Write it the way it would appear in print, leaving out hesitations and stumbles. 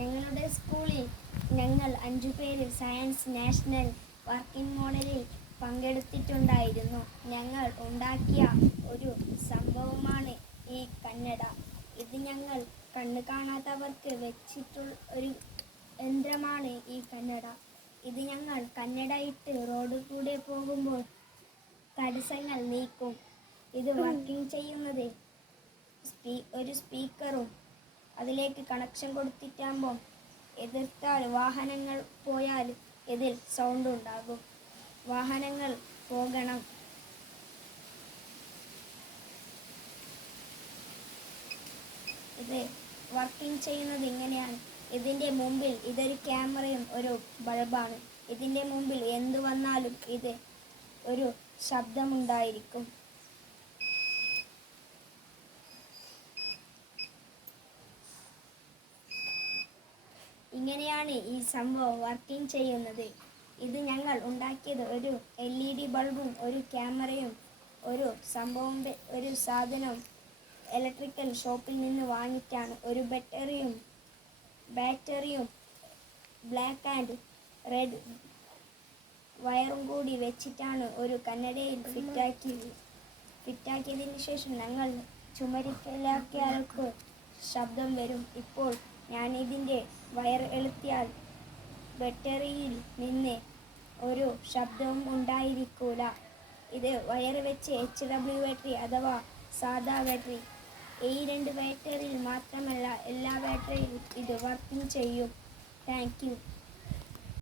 ഞങ്ങളുടെ സ്കൂളിൽ ഞങ്ങൾ 5 പേര് സയൻസ് നാഷണൽ വർക്കിംഗ് മോഡലിൽ പങ്കെടുത്തിട്ടുണ്ടായിരുന്നു. ഞങ്ങൾ ഉണ്ടാക്കിയ ഒരു സംഭവമാണ് ഈ കണ്ണട. ഇത് ഞങ്ങൾ കണ്ണ് കാണാത്തവർക്ക് വെച്ചിട്ടുള്ള ഒരു യന്ത്രമാണ് ഈ കണ്ണട. ഇത് ഞങ്ങൾ കണ്ണടയിട്ട് റോഡിൽ കൂടെ പോകുമ്പോൾ തടസ്സങ്ങൾ നീക്കും. ഇത് വർക്കിംഗ് ചെയ്യുന്നത് ഒരു സ്പീക്കറും അതിലേക്ക് കണക്ഷൻ കൊടുത്തിട്ടാകുമ്പോൾ എതിർത്താൽ വാഹനങ്ങൾ പോയാൽ ഇതിൽ സൗണ്ട് ഉണ്ടാകും. വാഹനങ്ങൾ പോകണം. ഇത് വർക്കിംഗ് ചെയ്യുന്നത് ഇങ്ങനെയാണ്. ഇതിൻ്റെ മുമ്പിൽ ഇതൊരു ക്യാമറയും ഒരു ബൾബാണ്. ഇതിൻ്റെ മുമ്പിൽ എന്തു വന്നാലും ഇത് ഒരു ശബ്ദമുണ്ടായിരിക്കും. ഇങ്ങനെയാണ് ഈ സംഭവം വർക്കിംഗ് ചെയ്യുന്നത്. ഇത് ഞങ്ങൾ ഉണ്ടാക്കിയത് ഒരു LED ബൾബും ഒരു ക്യാമറയും ഒരു സാധനവും ഇലക്ട്രിക്കൽ ഷോപ്പിൽ നിന്ന് വാങ്ങിയിട്ടാണ്. ഒരു ബാറ്ററിയും ബ്ലാക്ക് ആൻഡ് റെഡ് വയറും കൂടി വെച്ചിട്ടാണ് ഒരു കണ്ണടയിൽ ഫിറ്റാക്കിയതിന് ശേഷം ഞങ്ങൾ ചുമരിലാക്കിയാൽക്ക് ശബ്ദം വരും. ഇപ്പോൾ ഞാനിതിൻ്റെ വയർ എളുത്തിയാൽ ബാറ്ററിയിൽ നിന്ന് ഒരു ശബ്ദവും ഉണ്ടായിരിക്കില്ല. ഇത് വയർ വെച്ച് HW ബാറ്ററി അഥവാ സാധാ ബാറ്ററി, ഈ 2 ബാറ്ററിയിൽ മാത്രമല്ല എല്ലാ ബാറ്ററിയിലും ഇത് വർക്കിംഗ് ചെയ്യും. Thank you.